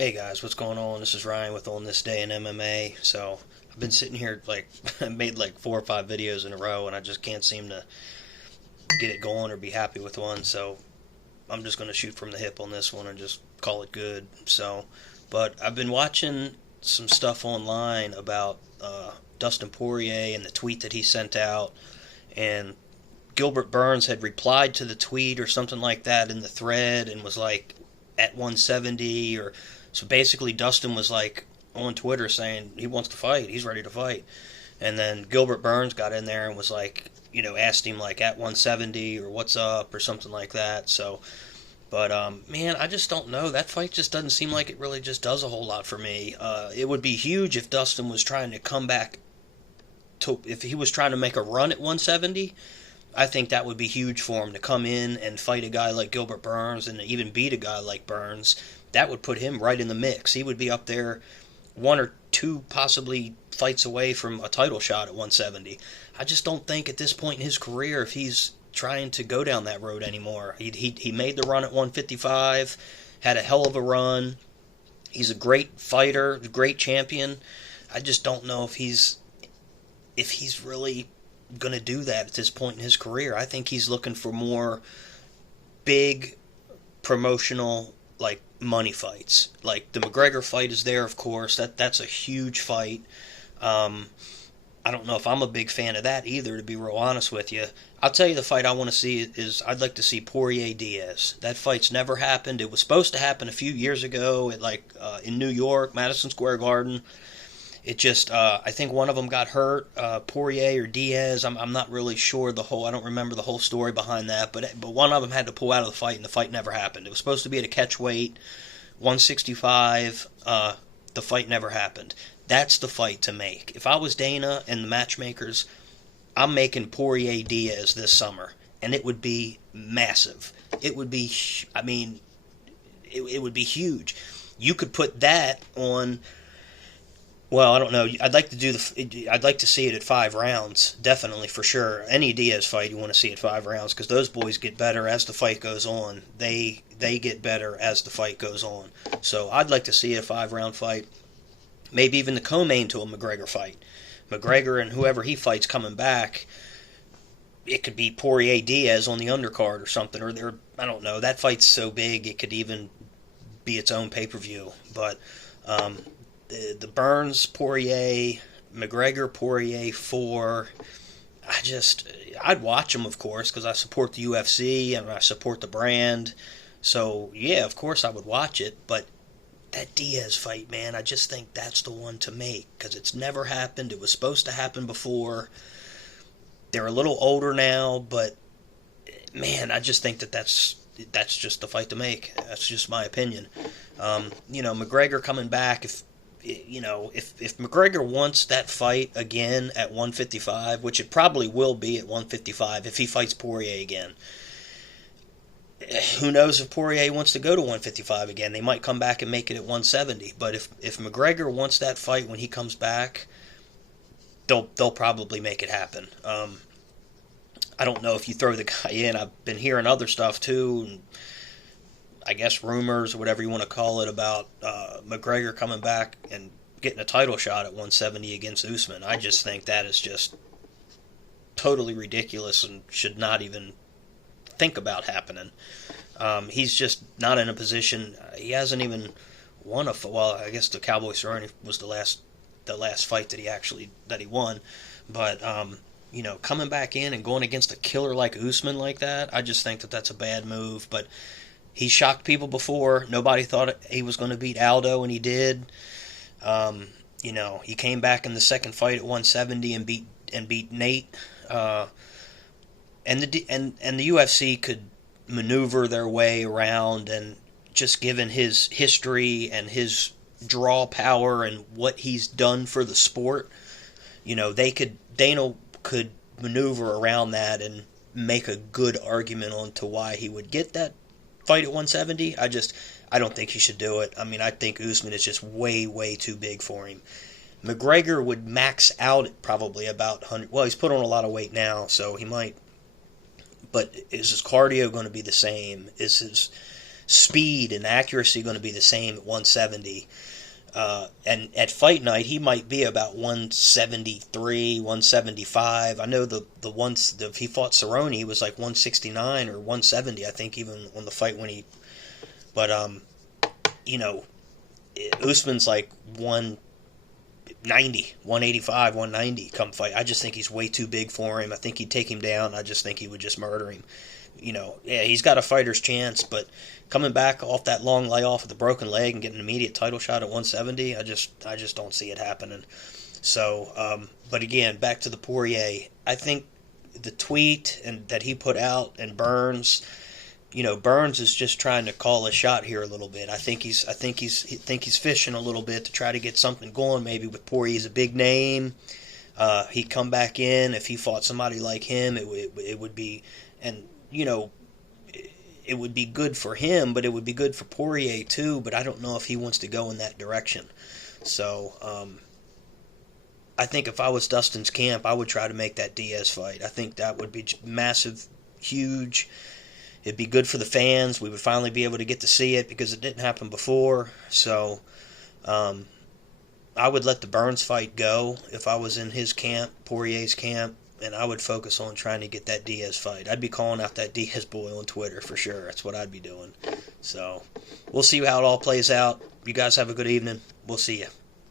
Hey guys, what's going on? This is Ryan with On This Day in MMA. So I've been sitting here I made like 4 or 5 videos in a row, and I just can't seem to get it going or be happy with one. So I'm just going to shoot from the hip on this one and just call it good. But I've been watching some stuff online about Dustin Poirier and the tweet that he sent out, and Gilbert Burns had replied to the tweet or something like that in the thread and was like at 170 or so basically Dustin was like on Twitter saying he wants to fight, he's ready to fight. And then Gilbert Burns got in there and was like, asked him like at 170 or what's up or something like that. But man, I just don't know. That fight just doesn't seem like it really just does a whole lot for me. It would be huge if Dustin was trying to come back if he was trying to make a run at 170. I think that would be huge for him to come in and fight a guy like Gilbert Burns and even beat a guy like Burns. That would put him right in the mix. He would be up there 1 or 2 possibly fights away from a title shot at 170. I just don't think at this point in his career if he's trying to go down that road anymore. He made the run at 155, had a hell of a run. He's a great fighter, great champion. I just don't know if he's really going to do that at this point in his career. I think he's looking for more big promotional like money fights. Like the McGregor fight is there, of course. That's a huge fight. I don't know if I'm a big fan of that either, to be real honest with you. I'll tell you the fight I want to see is I'd like to see Porier Diaz. That fight's never happened. It was supposed to happen a few years ago at in New York, Madison Square Garden. It just, I think one of them got hurt, Porier or Diaz. I'm not really sure I don't remember the whole story behind that, but one of them had to pull out of the fight, and the fight never happened. It was supposed to be at a catch weight, 165. The fight never happened. That's the fight to make. If I was Dana and the matchmakers, I'm making Porier Diaz this summer, and it would be massive. It would be, it would be huge. You could put that on. Well, I don't know. I'd like to see it at 5 rounds, definitely for sure. Any Diaz fight you want to see at 5 rounds because those boys get better as the fight goes on. They get better as the fight goes on. So I'd like to see a 5-round fight, maybe even the co-main to a McGregor fight. McGregor and whoever he fights coming back, it could be Poirier Diaz on the undercard or something. Or I don't know. That fight's so big it could even be its own pay-per-view. But the Burns Poirier, McGregor Poirier 4. I'd watch them, of course, because I support the UFC and I support the brand. So yeah, of course I would watch it. But that Diaz fight, man, I just think that's the one to make because it's never happened. It was supposed to happen before. They're a little older now, but man, I just think that's just the fight to make. That's just my opinion. McGregor coming back, if McGregor wants that fight again at 155, which it probably will be at 155 if he fights Poirier again. Who knows if Poirier wants to go to 155 again? They might come back and make it at 170. But if McGregor wants that fight when he comes back, they'll probably make it happen. I don't know if you throw the guy in. I've been hearing other stuff too, and I guess rumors or whatever you want to call it about McGregor coming back and getting a title shot at 170 against Usman. I just think that is just totally ridiculous and should not even think about happening. He's just not in a position. He hasn't even won well, I guess the Cowboy Cerrone was the last fight that he won. But coming back in and going against a killer like Usman like that, I just think that that's a bad move. But he's shocked people before. Nobody thought he was going to beat Aldo, and he did. He came back in the second fight at 170 and beat Nate. And the UFC could maneuver their way around, and just given his history and his draw power and what he's done for the sport, Dana could maneuver around that and make a good argument on to why he would get that fight at 170. I don't think he should do it. I think Usman is just way, way too big for him. McGregor would max out at probably about 100. Well, he's put on a lot of weight now, so he might. But is his cardio going to be the same? Is his speed and accuracy going to be the same at 170. And at fight night, he might be about 173, 175. I know if he fought Cerrone, he was like 169 or 170, I think, even on the fight when he. But you know, Usman's like 190, 185, 190 come fight. I just think he's way too big for him. I think he'd take him down. I just think he would just murder him. You know, yeah, he's got a fighter's chance, but coming back off that long layoff with a broken leg and getting an immediate title shot at 170, I just don't see it happening. So, but again, back to the Porier. I think the tweet and that he put out, and Burns, you know, Burns is just trying to call a shot here a little bit. I think he's fishing a little bit to try to get something going. Maybe with Poirier, he's a big name. He'd come back in if he fought somebody like him. It would be, and you know, it would be good for him, but it would be good for Porier too. But I don't know if he wants to go in that direction. So I think if I was Dustin's camp, I would try to make that Diaz fight. I think that would be massive, huge. It'd be good for the fans. We would finally be able to get to see it because it didn't happen before. So I would let the Burns fight go if I was in his camp, Poirier's camp, and I would focus on trying to get that Diaz fight. I'd be calling out that Diaz boy on Twitter for sure. That's what I'd be doing. So we'll see how it all plays out. You guys have a good evening. We'll see you.